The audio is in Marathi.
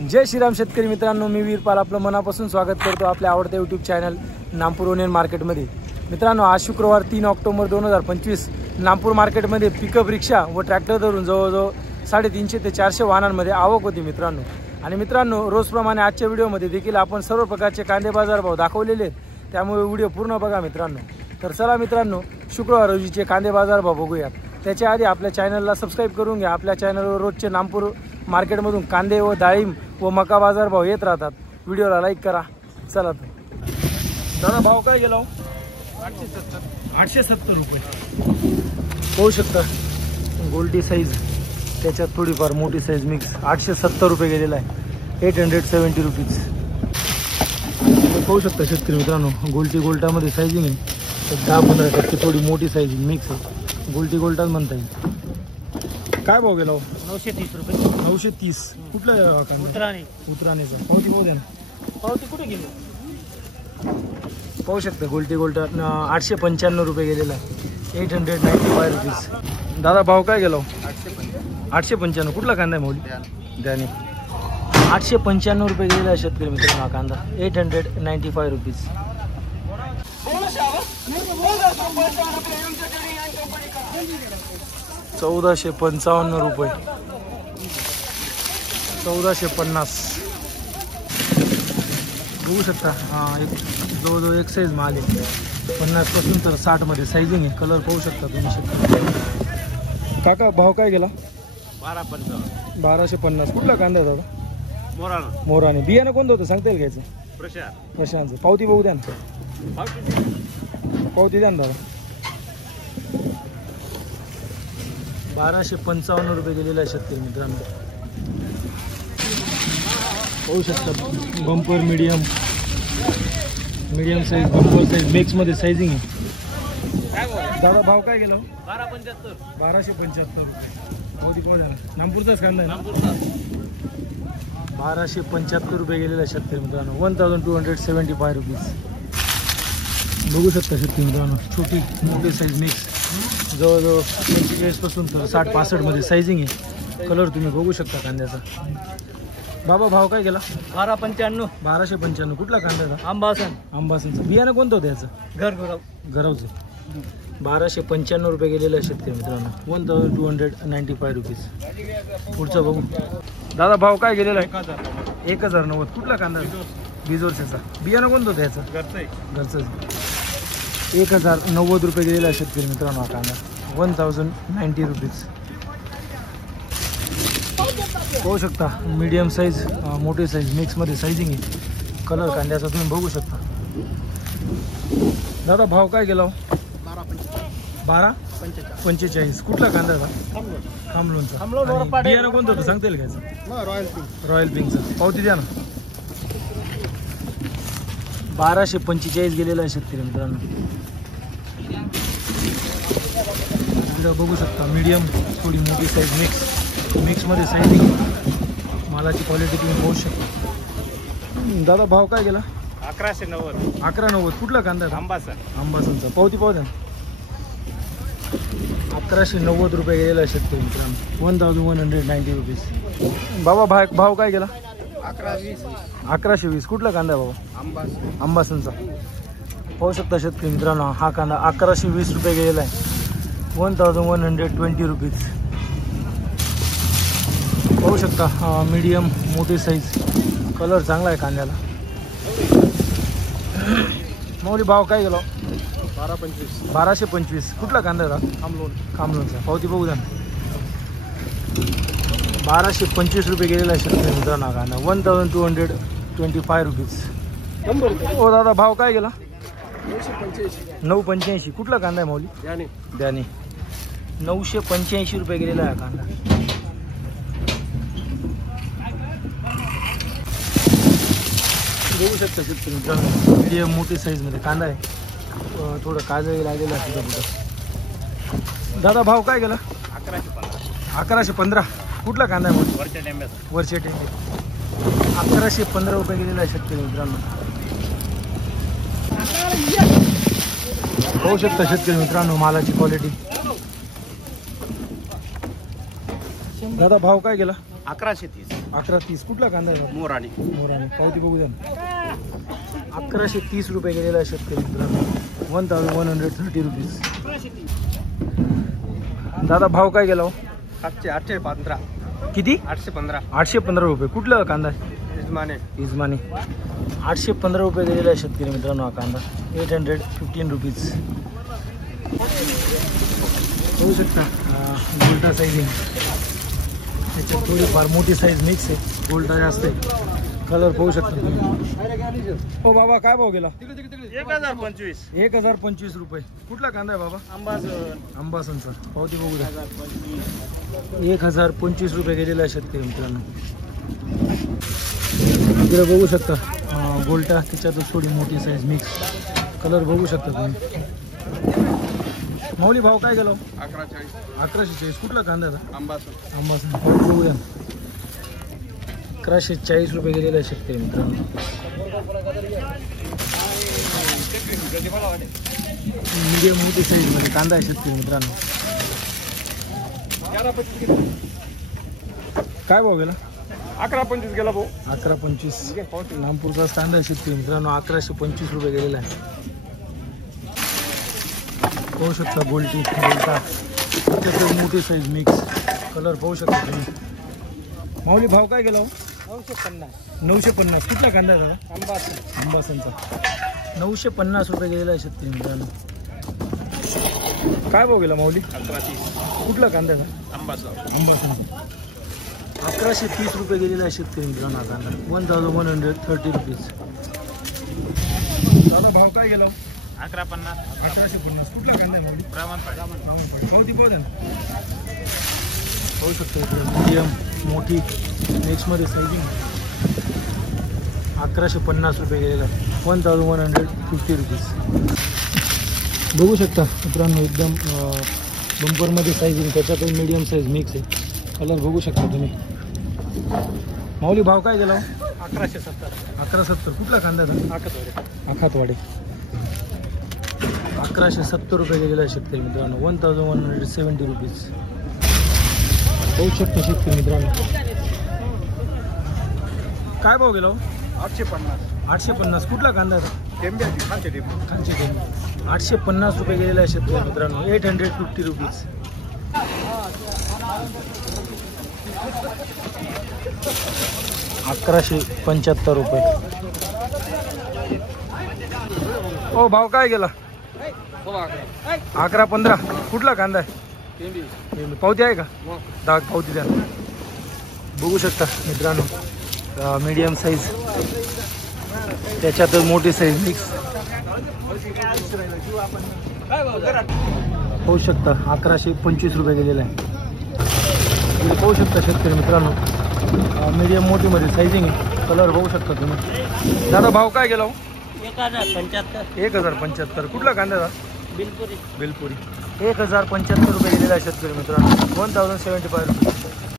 जय श्रीराम शेतकरी मित्रांनो, मी वीरपाल आपलं मनापासून स्वागत करतो आपल्या आवडत्या यूट्यूब चॅनल नामपूर ओनियन मार्केटमध्ये। मित्रांनो, आज शुक्रवार 3 ऑक्टोबर 2025 नामपूर मार्केटमध्ये पिकअप रिक्षा व ट्रॅक्टर धरून जवळजवळ 350 ते 400 वाहनांमध्ये आवक होती मित्रांनो। आणि मित्रांनो, रोजप्रमाणे आजच्या व्हिडिओमध्ये देखील आपण सर्व प्रकारचे कांदे बाजार भाव दाखवलेले आहेत, त्यामुळे व्हिडिओ पूर्ण बघा मित्रांनो। तर चला मित्रांनो, शुक्रवार रोजीचे कांदे बाजार भाव बघूयात। त्याच्या आधी आपल्या चॅनलला सबस्क्राइब करून घ्या। आपल्या चॅनलवर रोजचे नामपूर मार्केटमधून कांदे व डाळिंब व मका बाजार भाव येत राहतात। व्हिडिओला लाईक करा। चला तर दादा, भाव काय गेला? 870 रुपये होऊ शकता। गोल्डी साईज, त्याच्यात थोडीफार मोठी साईज मिक्स 870 रुपये गेलेला आहे। 870 रुपीज होऊ शकता शेतकरी मित्रांनो। गोल्टामध्ये साईजिंग आहे 10-15% थोडी मोठी साईज मिक्स आहे। गोल्टाच म्हणता येईल। काय भाव गेला? 930 रुपये। 930 कुठला उतराणेचा पावती पाहू द्या ना। पावती कुठे गेली? पाहू शकता गोल्टा 895 रुपये गेलेला आहे। 895 रुपीज। दादा, भाव काय गेला? 895 कुठला कांदा आहे मौली? त्याने 895 रुपये गेलेला आहे शेतकरी मित्रांनो हा कांदा। 895 रुपीज। 1455 रुपये, 1450 बघू शकता। एक जवळजवळ एक साईज माल आहे 50 तर 60 मध्ये साईजिंग आहे। कलर पाहू शकता तुम्ही शेतकरी। काका, भाव काय गेला? 1250 कुठला कांदा आहे दादा? मोराने। बियाणं कोणतं होतं सांगता येईल घ्यायचं? प्रशांतचं। पावती बघू द्या ना। पावती द्या ना दादा। 1255 रुपये गेलेला आहे शेतकरी मित्रांनो। पाहू शकता bumper medium size, bumper size mix मध्ये साईजिंग आहे। दादा, भाव काय गेला? 1275 रुपये। पावती पाहू द्या ना। नामपूरचाच कांदा आहे ना? 1275 रुपये गेलेला आहे शेतकरी मित्रांनो। 1275 रुपीज बघू शकता शेतकरी मित्रांनो। छोटी मोठी साईज मिक्स जवळजवळ 45 पासून तर 60-65 मध्ये साईजिंग आहे। कलर तुम्ही बघू शकता कांद्याचा। बाबा, भाव काय गेला? 1255 कुठला कांदा आहे? आंबासनचं। बियाणं कोणतं होतं याचं? घरवचं। 1295 रुपये गेलेलं आहे शेतकरी मित्रांनो। 1295 रुपीज। पुढचं बघू। दादा, भाव काय गेलेला आहे? 1090 कुठला कांदा? बिजोरचा। बियाणं कोणतं होतं याचं? घरचं। 1090 रुपये गेलेला आहे शेतकरी मित्रांनो हा कांदा। 1090 रुपीज पाहू शकता। मीडियम साईज, मोठी साईज मिक्स मध्ये साईजिंग आहे। कलर कांद्याचा तुम्ही बघू शकता। दादा, भाव काय गेला? 1245 कुठला कांदा आहे? खामलोनचा। बियाणं कोणतं होतं सांगता येईल घ्यायचं? रॉयल पिंकचा। पावती द्या ना। 1245 गेलेला आहे शेतकरी मित्रांनो। बघू शकता मीडियम थोडी मोठी साईज मिक्स मध्ये साईजिंग, मालाची क्वालिटी तुम्ही पाहू शकता। दादा, भाव काय गेला? 1190 कुठला कांदा आहे? आंबासनचा। पावती पाहू द्या ना। 1190 रुपये गेलेला आहे शेतकरी मित्रांनो। 1190 रुपीज। बाबा, भाव काय गेला? 1120 कुठला कांदा आहे बाबा? आंबासनचा। पाहू शकता शेतकरी मित्रांनो हा कांदा 1120 रुपये गेलेला आहे। 1120 रुपीज पाहू शकता। मीडियम मोठी साईज, कलर चांगला आहे कांद्याला। मौली, भाव काय गेला? 1225 कुठला कांदा आहे? खामलोनचा। पावती बघू द्या ना। 1225 रुपये गेलेला आहे शेतकरी मित्रांनो हा कांदा। 1225 रुपीज। ओ दादा, भाव काय गेला? 985 कुठला कांदा आहे मौली? द्याने। 985 रुपये गेलेला आहे कांदा। बघू शकता शेतकरी मित्रांनो मीडियम मोठी साईज मध्ये कांदा आहे। थोडं काजळी लागलेलं आहे तिथं कुठं। दादा, भाव काय गेला? 1115 कुठला कांदा आहे मौली? वरच्या टेंबे। 1115 रुपये गेलेला आहे शेतकरी मित्रांनो। पाहू शकता शेतकरी मित्रांनो मालाची क्वालिटी। दादा, भाव काय गेला? 1130। 1130. कुठला कांदा आहे? मोराणी. मोराने. पावती बघू द्या. 1130 रुपये गेलेला आहे शेतकरी मित्रांनो. 1130 रुपीज. दादा भाव काय गेला हो? 815. किती? 815. 815 रुपये. कुठला कांदा आहे? इजमाने. इजमानी. 815 रुपये गेलेला आहे शेतकरी मित्रांनो हा कांदा. 815 रुपीज. बघू शकता गोल्टा साईजिंग. त्याच्यात थोडीफार मोठी साईज मिक्स आहे. गोल्टा जास्त आहे. कलर पाहू शकता तुम्ही. हो बाबा काय भाव गेला? 1025. 1025 रुपये. कुठला कांदा आहे बाबा? अंबासनचा. पावती बघू द्या. 1025 रुपये गेलेला आहे शेतकरी मित्रांनो. इकडे बघू शकता गोल्टा. त्याच्यातच थोडी मोठी साईज मिक्स. कलर बघू शकता तुम्ही. माऊली भाव काय गेलो? 1140. कुठला कांदा आहे? अंबासन. बघू द्या. 1140 रुपये गेलेला आहे शेतकरी मित्रांनो. मीडियम मोठी साईज मध्ये कांदा आहे शेतकरी मित्रांनो. काय भाव गेला? 1125 गेला भाऊ. 1125. नागपूरचा कांदा आहे शेतकरी मित्रांनो. 1125 रुपये गेलेला आहे. पाहू शकता गोल्टी गोल्टा. त्याच्यात मोठी साईज मिक्स. कलर पाहू शकता तुम्ही. माऊली भाव काय गेला हो? 950. कुठला कांदा आहे? अंबासनचा. 950 रुपये गेलेला आहे शेतकरी मित्रांनो. काय भाव गेला माऊली? 1130. कुठला कांदा आहे? अंबासन. 1130 रुपये गेलेला आहे शेतकरी मित्रांनो हा कांदा. 1130 रुपीज. दादा भाव काय गेला? 1150. 1150. कुठला कांदा आहे माऊली? पावती पाहू द्या. पाहू शकतो मीडियम मोठी नेक्स्टमध्ये साईजिंग. 1150 रुपये गेलेला आहे. 1150 रुपीज. बघू शकता मित्रांनो एकदम बंपरमध्ये साईजिंग. त्याच्यातही मीडियम साईज मिक्स आहे. कलर बघू शकता तुम्ही. माऊली भाव काय गेला? 1170. 1170. कुठला कांदा आहे? आखातवाडे. 1170 रुपये गेलेला आहे शेतकरी मित्रांनो. 1170 रुपीज. पाहू शकता शेतकरी मित्रांनो. काय भाव गेला? 850. 850. कुठला कांदा आहे? खानचे टेंबे. 850 रुपये गेलेला आहे शेतकरी मित्रांनो. 850 रुपीज. ₹1175 रुपये. ओ भाव काय गेला? 1115. कुठला कांदा आहे? पावती आहे का? दाग पावती द्या. बघू शकता मित्रांनो मीडियम साईज. त्याच्यात मोठी साईज मिक्स. पाहू शकता 1125 रुपये गेलेला आहे. पाहू शकता शेतकरी मित्रांनो मीडियम मोठीमध्ये साईजिंग आहे. कलर बघू शकता तुम्ही. दादा भाव काय गेला? 1075. कुठला कांदा? बेलपुरी. 1075 रुपये गेलेला आहे शेतकरी मित्रांनो. 1075 रुपये.